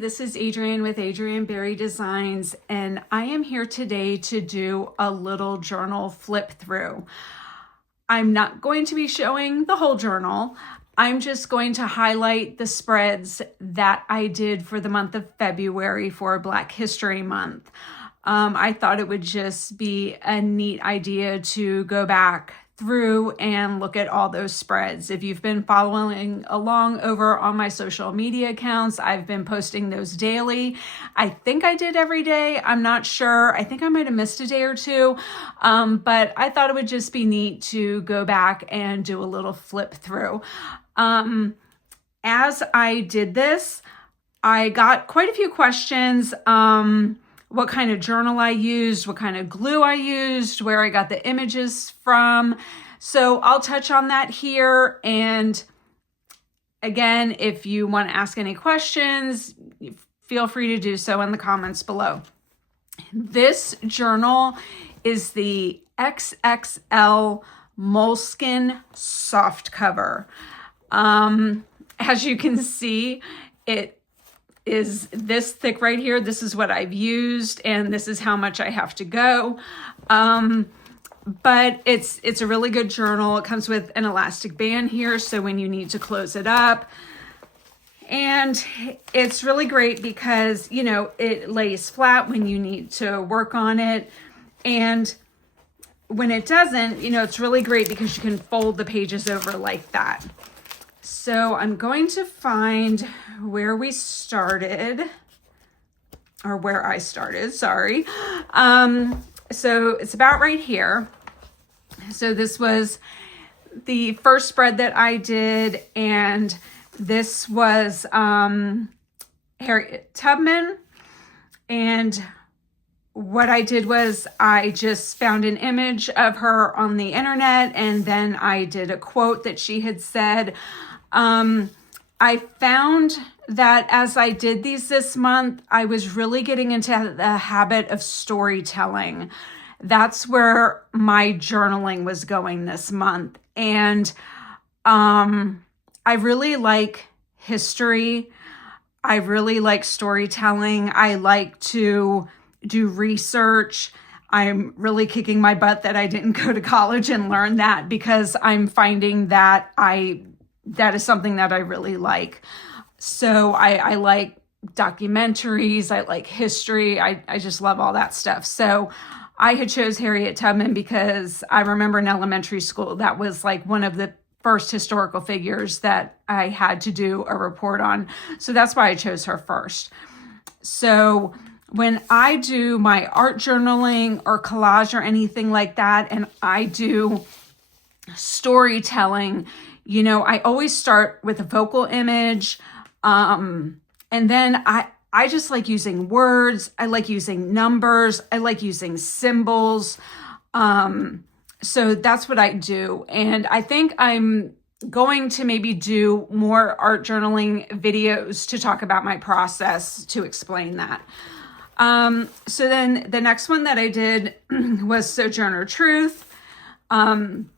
this is Adrienne with Adrienne Berry Designs, and I am here today to do a little journal flip through. I'm not going to be showing the whole journal. I'm just going to highlight the spreads that I did for the month of February for Black History Month. I thought it would just be a neat idea to go back through and look at all those spreads. If you've been following along over on my social media accounts, I've been posting those daily. I think I did every day. I'm not sure. I think I might have missed a day or two, but I thought it would just be neat to go back and do a little flip through. As I did this, I got quite a few questions. What kind of journal I used, what kind of glue I used, where I got the images from. So I'll touch on that here. And again, if you want to ask any questions, feel free to do so in the comments below. This journal is the XXL Moleskin soft cover. As you can see, it is this thick right here. This is what I've used, and this is how much I have to go. But it's a really good journal. It comes with an elastic band here, so when you need to close it up. And it's really great because, you know, it lays flat when you need to work on it. And when it doesn't, you know, it's really great because you can fold the pages over like that. So I'm going to find where we started, or where I started, sorry. So it's about right here. So this was the first spread that I did, and this was Harriet Tubman. And what I did was I just found an image of her on the internet, and then I did a quote that she had said. I found that as I did these this month, I was really getting into the habit of storytelling. That's where my journaling was going this month. And I really like history. I really like storytelling. I like to do research. I'm really kicking my butt that I didn't go to college and learn that, because I'm finding that that is something that I really like. So I like documentaries, I like history, I just love all that stuff. So I had chose Harriet Tubman because I remember in elementary school, that was like one of the first historical figures that I had to do a report on. So that's why I chose her first. So when I do my art journaling or collage or anything like that, and I do storytelling, you know, I always start with a focal image. And then I just like using words. I like using numbers. I like using symbols. So that's what I do. And I think I'm going to maybe do more art journaling videos to talk about my process, to explain that. So then the next one that I did was Sojourner Truth. Again,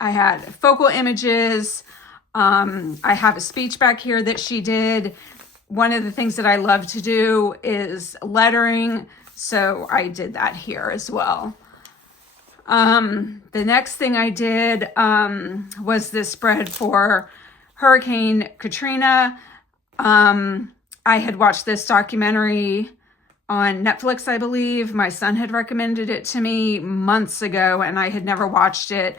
I had focal images. I have a speech back here that she did. One of the things that I love to do is lettering, so I did that here as well. The next thing I did was this spread for Hurricane Katrina. I had watched this documentary on Netflix, I believe. My son had recommended it to me months ago, and I had never watched it.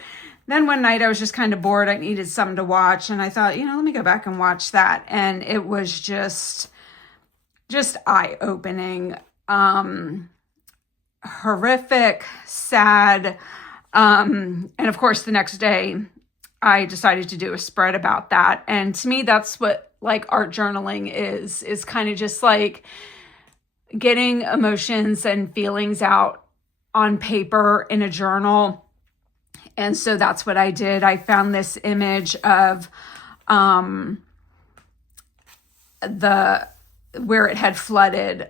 Then one night I was just kind of bored. I needed something to watch, and I thought, you know, let me go back and watch that. And it was just eye-opening, horrific, sad. And of course, the next day I decided to do a spread about that. And to me, that's what like art journaling is kind of just like getting emotions and feelings out on paper in a journal. And so that's what I did. I found this image of where it had flooded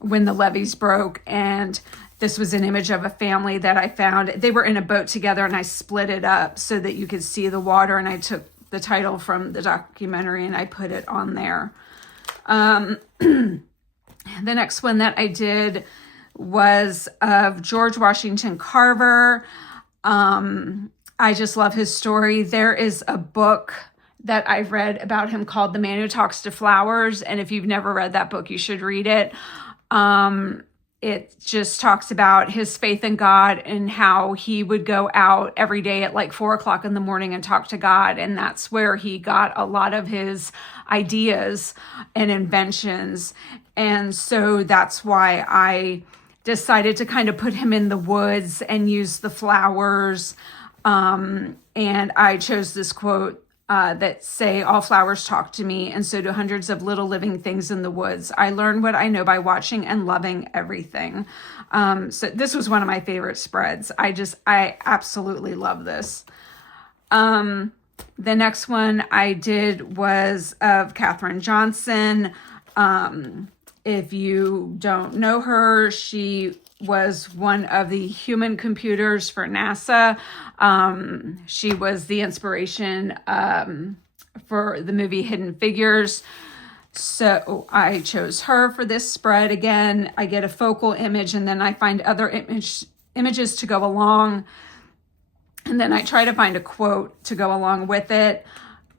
when the levees broke, and this was an image of a family that I found. They were in a boat together, and I split it up so that you could see the water, and I took the title from the documentary, and I put it on there. The next one that I did was of George Washington Carver. I just love his story. There is a book that I've read about him called The Man Who Talks to Flowers. And if you've never read that book, you should read it. It just talks about his faith in God and how he would go out every day at like 4 o'clock in the morning and talk to God. And that's where he got a lot of his ideas and inventions. And so that's why I decided to kind of put him in the woods and use the flowers. And I chose this quote that say, "All flowers talk to me, and so do hundreds of little living things in the woods. I learn what I know by watching and loving everything." So this was one of my favorite spreads. I absolutely love this. The next one I did was of Katherine Johnson. If you don't know her, she was one of the human computers for NASA. She was the inspiration for the movie Hidden Figures. So I chose her for this spread. Again, I get a focal image and then I find other images to go along. And then I try to find a quote to go along with it.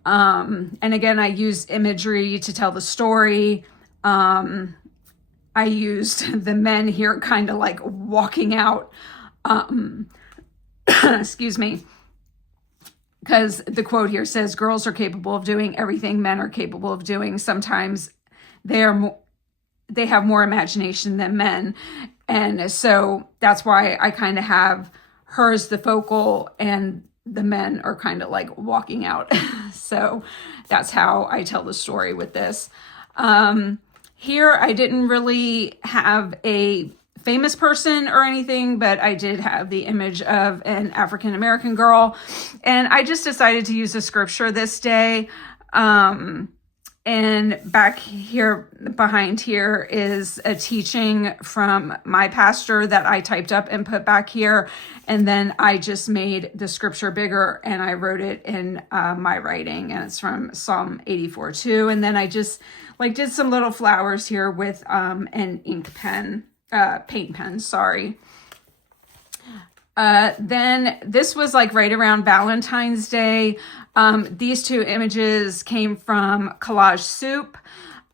And again, I use imagery to tell the story. I used the men here kind of like walking out, excuse me, because the quote here says, "Girls are capable of doing everything men are capable of doing. Sometimes they have more imagination than men." And so that's why I kind of have her as the focal and the men are kind of like walking out. So that's how I tell the story with this. Here, I didn't really have a famous person or anything, but I did have the image of an African-American girl. And I just decided to use a scripture this day. And back here, behind here is a teaching from my pastor that I typed up and put back here. And then I just made the scripture bigger and I wrote it in my writing. And it's from Psalm 84:2. And then I just did some little flowers here with an ink pen, paint pen, sorry. Then this was like right around Valentine's Day. These two images came from Collage Soup.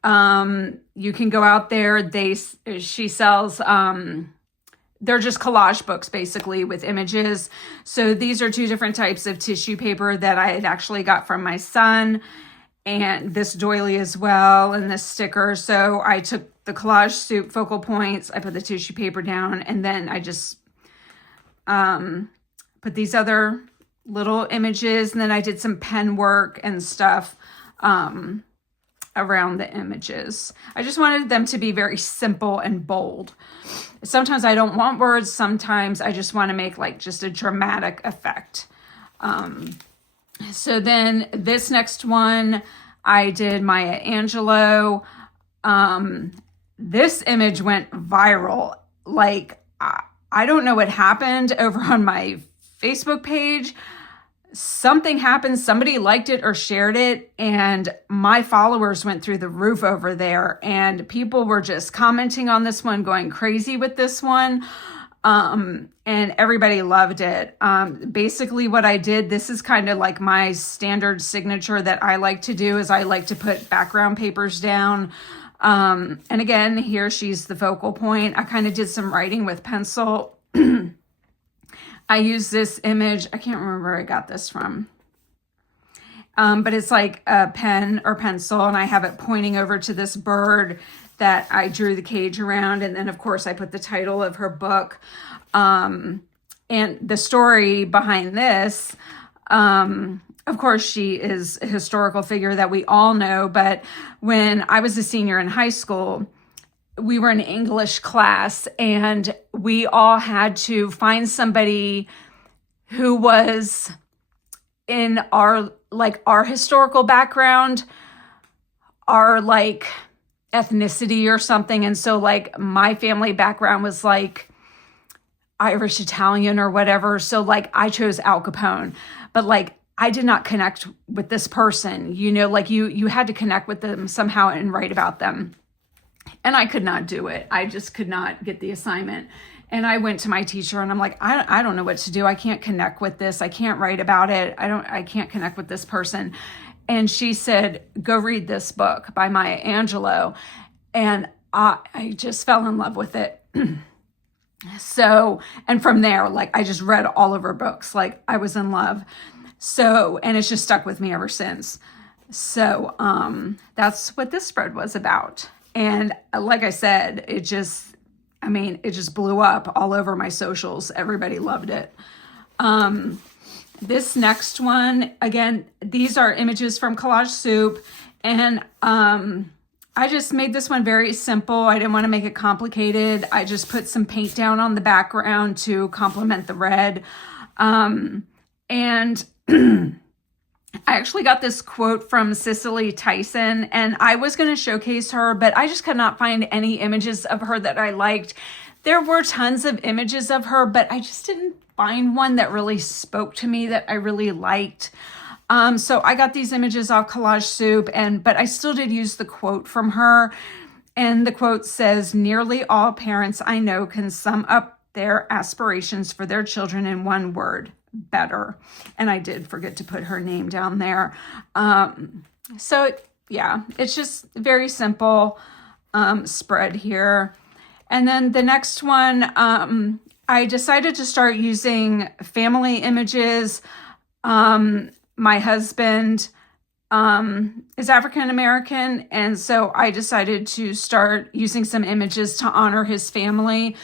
You can go out there. She sells, they're just collage books basically with images. So these are two different types of tissue paper that I had actually got from my son, and this doily as well, and this sticker. So I took the Collage Soup focal points, I put the tissue paper down, and then I just put these other little images, and then I did some pen work and stuff around the images. I just wanted them to be very simple and bold. Sometimes I don't want words, sometimes I just want to make like just a dramatic effect. So then this next one, I did Maya Angelou. This image went viral. Like, I don't know what happened over on my Facebook page. Something happened, somebody liked it or shared it, and my followers went through the roof over there, and people were just commenting on this one, going crazy with this one. And everybody loved it. Basically what I did, this is kind of like my standard signature that I like to do, is I like to put background papers down. And again, here she's the focal point. I kind of did some writing with pencil. I use this image. I can't remember where I got this from. But it's like a pen or pencil, and I have it pointing over to this bird that I drew the cage around. And then of course I put the title of her book. And the story behind this, of course, she is a historical figure that we all know. But when I was a senior in high school, we were in English class and we all had to find somebody who was in our historical background, our like ethnicity or something. And so like my family background was like Irish Italian or whatever. So like I chose Al Capone, but like I did not connect with this person, like you had to connect with them somehow and write about them. And I could not do it. I just could not get the assignment. And I went to my teacher and I'm like, I don't know what to do. I can't connect with this. I can't write about it. I can't connect with this person. And she said, go read this book by Maya Angelou. And I just fell in love with it. So, and from there, like, I just read all of her books. Like, I was in love. So, and it's just stuck with me ever since. So, that's what this spread was about. And like I said, it just blew up all over my socials. Everybody loved it. This next one, again, these are images from Collage Soup. And I just made this one very simple. I didn't want to make it complicated. I just put some paint down on the background to complement the red. And I actually got this quote from Cicely Tyson, and I was going to showcase her, but I just could not find any images of her that I liked. There were tons of images of her, but I just didn't find one that really spoke to me that I really liked. So I got these images off Collage Soup, but I still did use the quote from her. And the quote says, "Nearly all parents I know can sum up their aspirations for their children in one word: better." And I did forget to put her name down there. So yeah, it's just very simple spread here. And then the next one, I decided to start using family images. My husband is African American, and so I decided to start using some images to honor his family.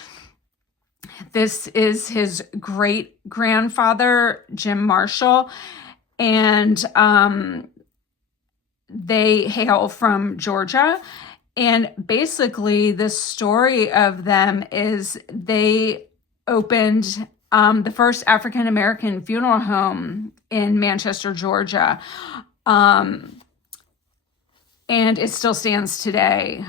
This is his great grandfather, Jim Marshall, and they hail from Georgia. And basically, the story of them is they opened the first African American funeral home in Manchester, Georgia. And it still stands today.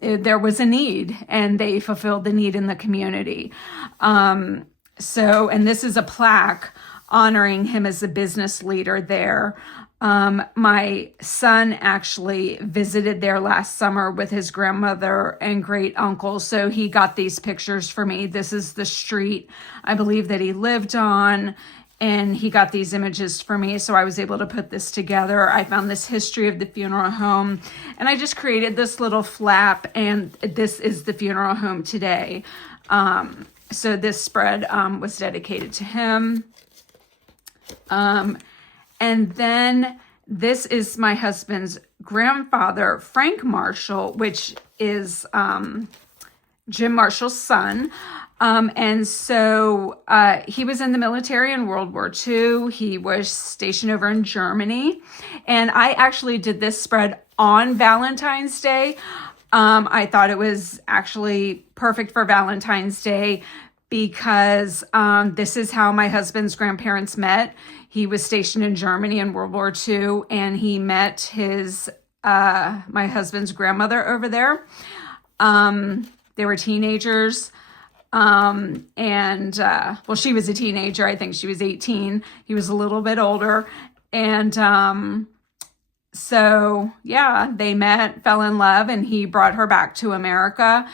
There was a need, and they fulfilled the need in the community. And this is a plaque honoring him as a business leader there. My son actually visited there last summer with his grandmother and great uncle. So he got these pictures for me. This is the street, I believe, that he lived on. And he got these images for me, so I was able to put this together. I found this history of the funeral home, and I just created this little flap, and this is the funeral home today. So this spread was dedicated to him. And then this is my husband's grandfather, Frank Marshall, which is Jim Marshall's son. And so he was in the military in World War II. He was stationed over in Germany. And I actually did this spread on Valentine's Day. I thought it was actually perfect for Valentine's Day because this is how my husband's grandparents met. He was stationed in Germany in World War II, and he met my husband's grandmother over there. They were teenagers. She was a teenager. I think she was 18. He was a little bit older. And, they met, fell in love, and he brought her back to America.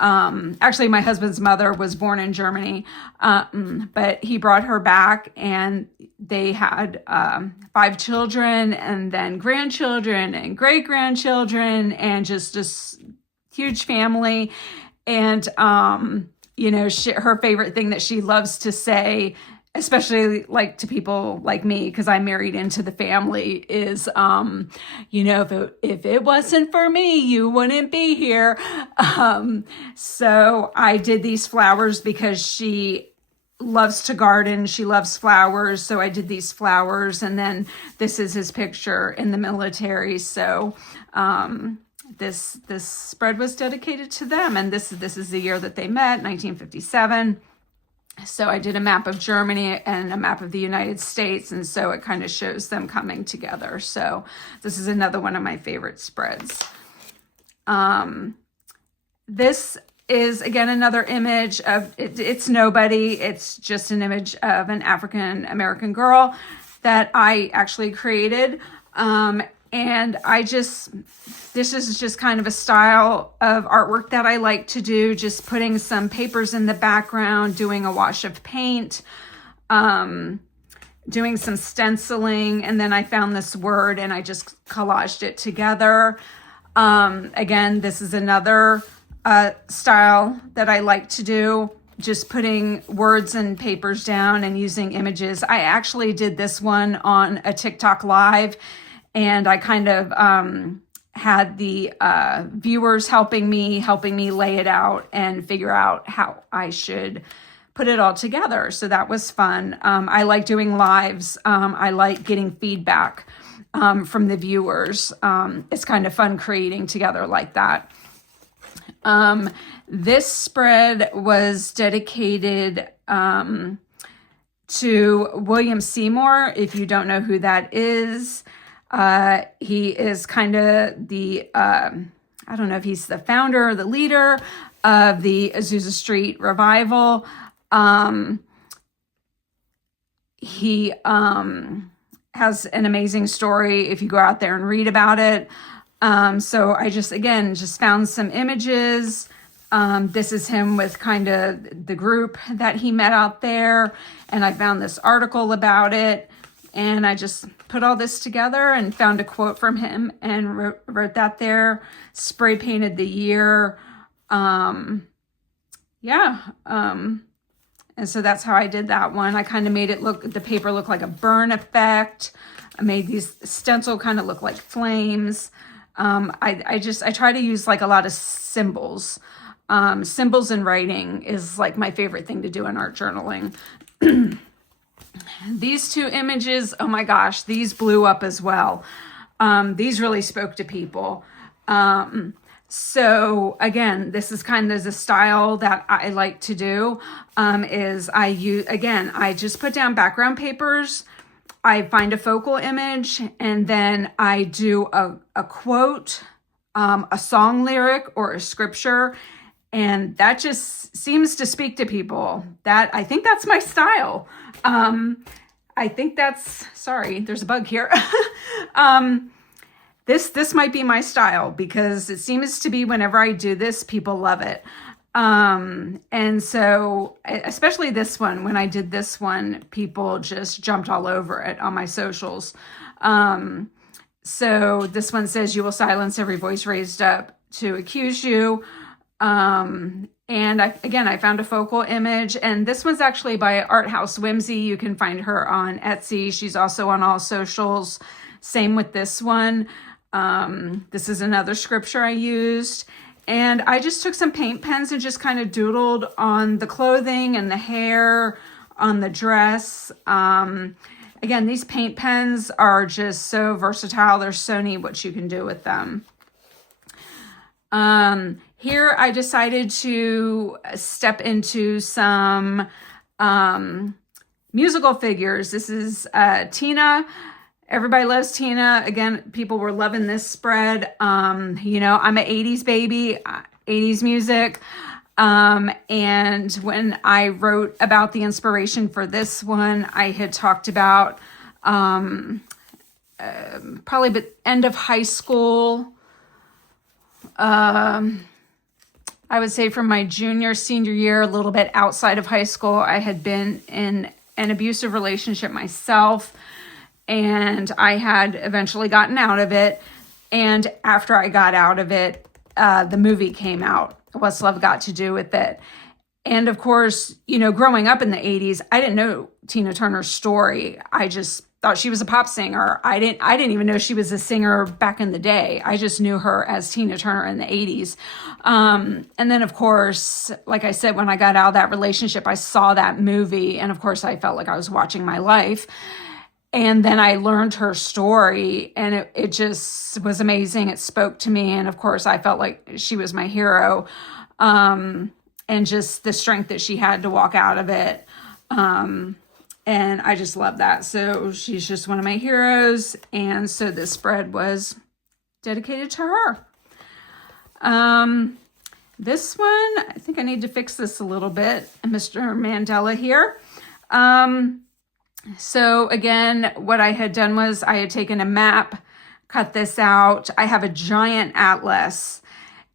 Actually, my husband's mother was born in Germany, but he brought her back, and they had 5 children, and then grandchildren and great-grandchildren, and just a huge family. And, her favorite thing that she loves to say, especially like to people like me, because I married into the family, is, if it wasn't for me, you wouldn't be here. So I did these flowers because she loves to garden. She loves flowers. So I did these flowers. And then this is his picture in the military. So, this spread was dedicated to them, and this is the year that they met, 1957. So I did a map of Germany and a map of the United States, and so it kind of shows them coming together. So this is another one of my favorite spreads. This is, again, another image of, it's nobody. It's just an image of an African American girl that I actually created. And this is just kind of a style of artwork that I like to do, just putting some papers in the background, doing a wash of paint, doing some stenciling, and then I found this word and I just collaged it together. Again, this is another style that I like to do, just putting words and papers down and using images. I actually did this one on a TikTok live, and I kind of had the viewers helping me lay it out and figure out how I should put it all together. So that was fun. I like doing lives. I like getting feedback from the viewers. It's kind of fun creating together like that. This spread was dedicated to William Seymour. If you don't know who that is, he is kind of the, I don't know if he's the founder or the leader of the Azusa Street Revival. He has an amazing story if you go out there and read about it. So I just found some images. This is him with kind of the group that he met out there. And I found this article about it. And I just put all this together and found a quote from him and wrote that there. Spray painted the year. And so that's how I did that one. I kind of made it the paper look like a burn effect. I made these stencil kind of look like flames. I try to use like a lot of symbols. Symbols and writing is like my favorite thing to do in art journaling. These two images, oh my gosh, these blew up as well. These really spoke to people. So again, this is kind of the style that I like to do, I just put down background papers. I find a focal image, and then I do a quote, a song lyric or a scripture. And that just seems to speak to people. I think that's my style. Sorry, there's a bug here. This might be my style because it seems to be whenever I do this, people love it. And so, especially this one, when I did this one, people just jumped all over it on my socials. So this one says, "You will silence every voice raised up to accuse you." And I found a focal image, and this one's actually by Art House Whimsy. You can find her on Etsy. She's also on all socials. Same with this one. This is another scripture I used, and I just took some paint pens and just kind of doodled on the clothing and the hair on the dress. Again, these paint pens are just so versatile. They're so neat what you can do with them. Here I decided to step into some musical figures. This is Tina. Everybody loves Tina. Again, people were loving this spread. I'm an 80s baby, 80s music. And when I wrote about the inspiration for this one, I had talked about probably the end of high school. I would say from my junior, senior year, a little bit outside of high school, I had been in an abusive relationship myself, and I had eventually gotten out of it. And after I got out of it, the movie came out, What's Love Got to Do with It? And of course, growing up in the 80s, I didn't know Tina Turner's story. I just thought she was a pop singer. I didn't even know she was a singer back in the day. I just knew her as Tina Turner in the 80s. And then, of course, like I said, when I got out of that relationship, I saw that movie. And of course, I felt like I was watching my life. And then I learned her story, and it just was amazing. It spoke to me. And of course, I felt like she was my hero. And just the strength that she had to walk out of it. And I just love that. So she's just one of my heroes. And so this spread was dedicated to her. This one, I think I need to fix this a little bit. Mr. Mandela here. So again, what I had done was I had taken a map, cut this out. I have a giant atlas,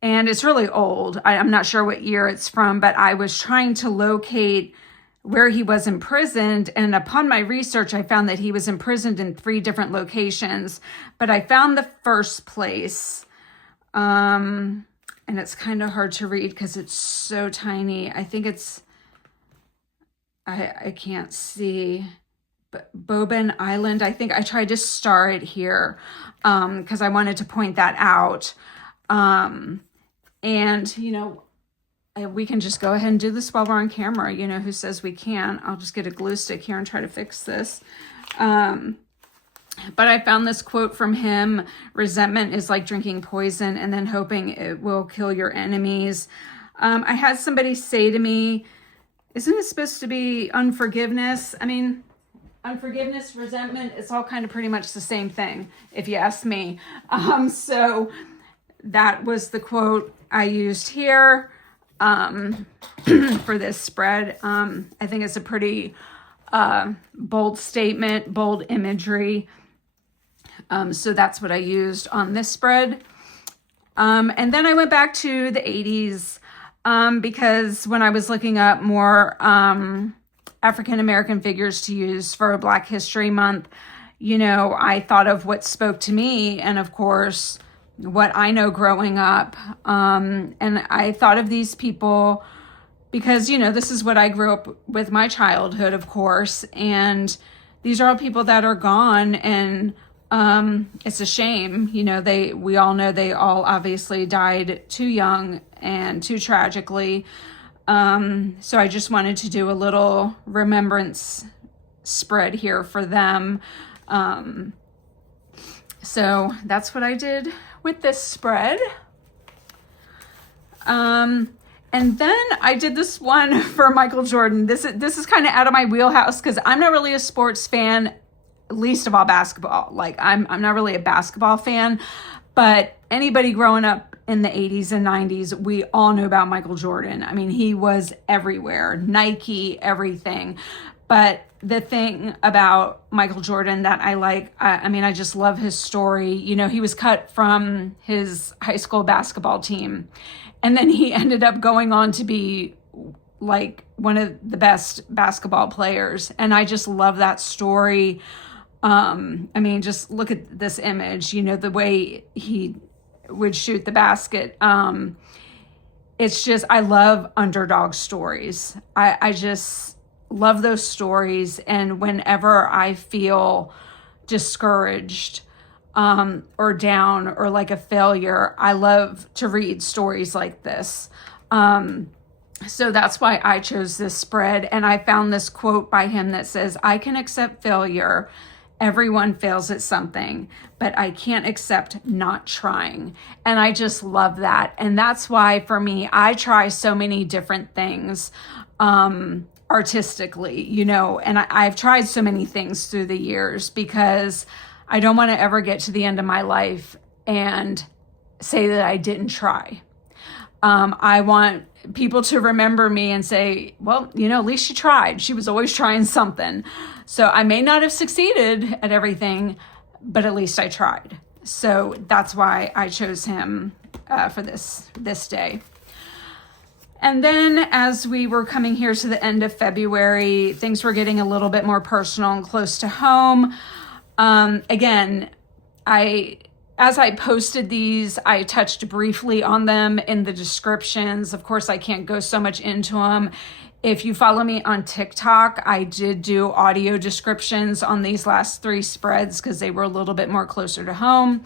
and it's really old. I'm not sure what year it's from, but I was trying to locate where he was imprisoned. And upon my research, I found that he was imprisoned in 3 different locations, but I found the first place. And it's kind of hard to read because it's so tiny. I think it's, I can't see, but Boban Island. I think I tried to star it here because I wanted to point that out. And, you know, we can just go ahead and do this while we're on camera. You know, who says we can't? I'll just get a glue stick here and try to fix this. But I found this quote from him: resentment is like drinking poison and then hoping it will kill your enemies. I had somebody say to me, isn't it supposed to be unforgiveness? I mean, unforgiveness, resentment, it's all kind of pretty much the same thing, if you ask me. So that was the quote I used here for this spread. I think it's a pretty bold statement, bold imagery. So that's what I used on this spread. And then I went back to the 80s because when I was looking up more African-American figures to use for Black History Month, you know, I thought of what spoke to me and, of course, what I know growing up. And I thought of these people because, you know, this is what I grew up with my childhood, of course. And these are all people that are gone, and it's a shame. You know, we all know they all obviously died too young and too tragically. So I just wanted to do a little remembrance spread here for them. So that's what I did with this spread. And then I did this one for Michael Jordan. This is kind of out of my wheelhouse because I'm not really a sports fan, least of all basketball. Like I'm not really a basketball fan, but anybody growing up in the 80s and 90s, we all knew about Michael Jordan. I mean, he was everywhere, Nike, everything. But the thing about Michael Jordan that I like, I mean, I just love his story. You know, he was cut from his high school basketball team, and then he ended up going on to be like one of the best basketball players. And I just love that story. I mean, just look at this image, you know, the way he would shoot the basket. It's just, I love underdog stories. I just love those stories. And whenever I feel discouraged, or down or like a failure, I love to read stories like this. So that's why I chose this spread. And I found this quote by him that says, I can accept failure. Everyone fails at something, but I can't accept not trying. And I just love that. And that's why for me, I try so many different things, artistically, you know, and I've tried so many things through the years because I don't want to ever get to the end of my life and say that I didn't try. I want people to remember me and say, well, you know, at least she tried. She was always trying something. So I may not have succeeded at everything, but at least I tried. So that's why I chose him for this day. And then as we were coming here to the end of February, things were getting a little bit more personal and close to home. Again, as I posted these, I touched briefly on them in the descriptions. Of course, I can't go so much into them. If you follow me on TikTok, I did do audio descriptions on these last 3 spreads because they were a little bit more closer to home.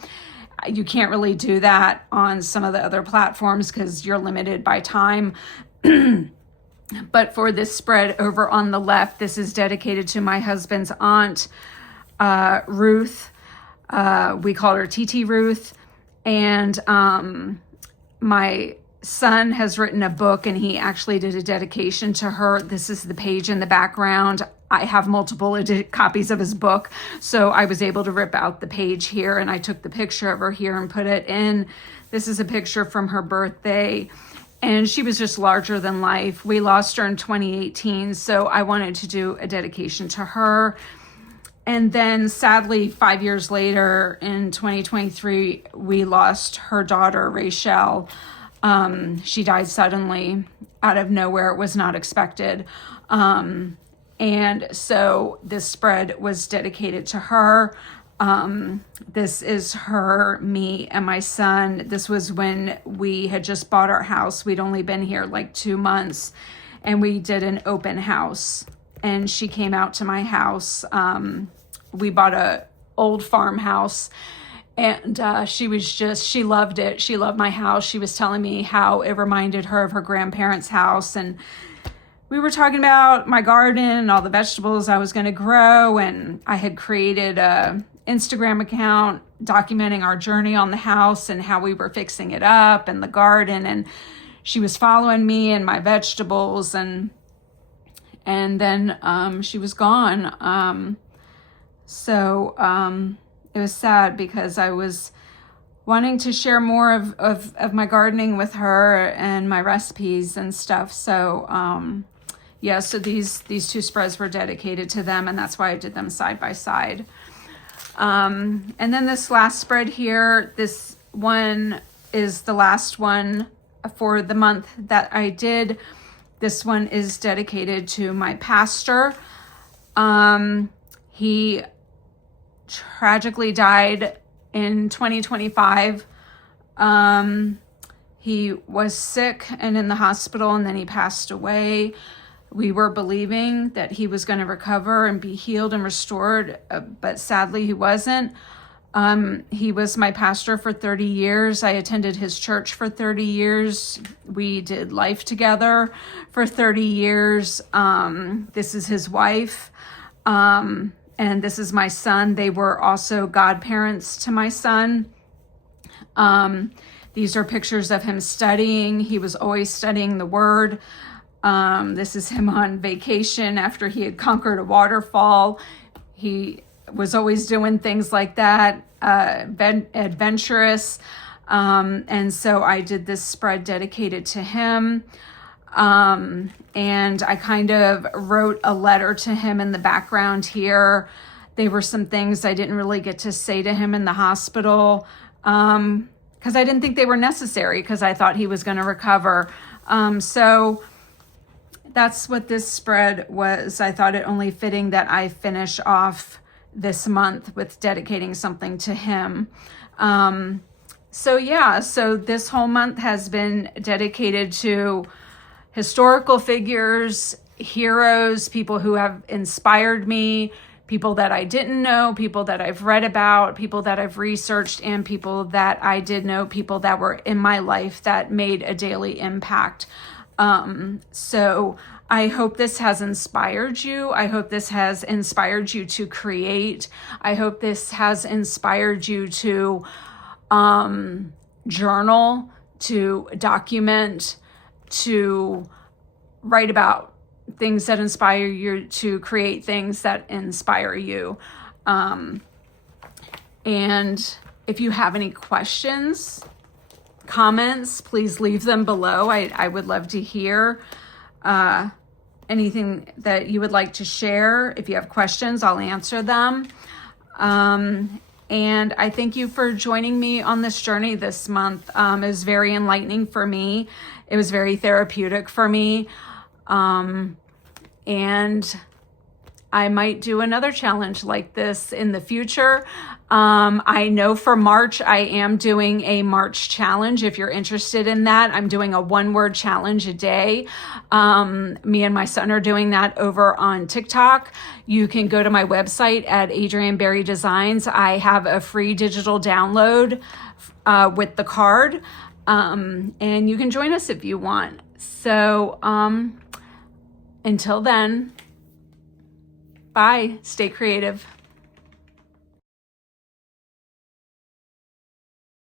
You can't really do that on some of the other platforms because you're limited by time. But for this spread over on the left, this is dedicated to my husband's aunt, Ruth. We called her TT Ruth. And my son has written a book and he actually did a dedication to her. This is the page in the background. I have multiple copies of his book, so I was able to rip out the page here, and I took the picture of her here and put it in. This is a picture from her birthday. and she was just larger than life. We lost her in 2018, so I wanted to do a dedication to her. And then sadly, 5 years later in 2023, we lost her daughter, Rachel. She died suddenly out of nowhere. It was not expected. And so this spread was dedicated to her. This is her, me, and my son. This was when we had just bought our house. We'd only been here like 2 months, and we did an open house, and she came out to my house. We bought a old farmhouse, and she loved it. She loved my house. She was telling me how it reminded her of her grandparents' house, and we were talking about my garden, all the vegetables I was going to grow, and I had created a Instagram account documenting our journey on the house and how we were fixing it up and the garden, and she was following me and my vegetables, and then she was gone. So it was sad because I was wanting to share more of my gardening with her and my recipes and stuff. So yeah, so these 2 spreads were dedicated to them, and that's why I did them side by side. And then this last spread here, this one is the last one for the month that I did. This one is dedicated to my pastor. He tragically died in 2025. He was sick and in the hospital, and then he passed away. We were believing that he was going to recover and be healed and restored, but sadly he wasn't. He was my pastor for 30 years. I attended his church for 30 years. We did life together for 30 years. This is his wife, and this is my son. They were also godparents to my son. These are pictures of him studying. He was always studying the word. This is him on vacation after he had conquered a waterfall. He was always doing things like that, adventurous. And so I did this spread dedicated to him. And I kind of wrote a letter to him in the background here. There were some things I didn't really get to say to him in the hospital, because I didn't think they were necessary, because I thought he was going to recover. So that's what this spread was. I thought it only fitting that I finish off this month with dedicating something to him. So this whole month has been dedicated to historical figures, heroes, people who have inspired me, people that I didn't know, people that I've read about, people that I've researched, and people that I did know, people that were in my life that made a daily impact. So I hope this has inspired you. I hope this has inspired you to create. I hope this has inspired you to journal, to document, to write about things that inspire you, to create things that inspire you. And if you have any questions, comments, please leave them below. I would love to hear anything that you would like to share. If you have questions, I'll answer them. And I thank you for joining me on this journey this month. It was very enlightening for me. It was very therapeutic for me. And I might do another challenge like this in the future. I know for March, I am doing a March challenge. If you're interested in that, I'm doing a 1-word challenge a day. Me and my son are doing that over on TikTok. You can go to my website at Adrienne Berry Designs. I have a free digital download with the card. And you can join us if you want. So until then, bye. Stay creative.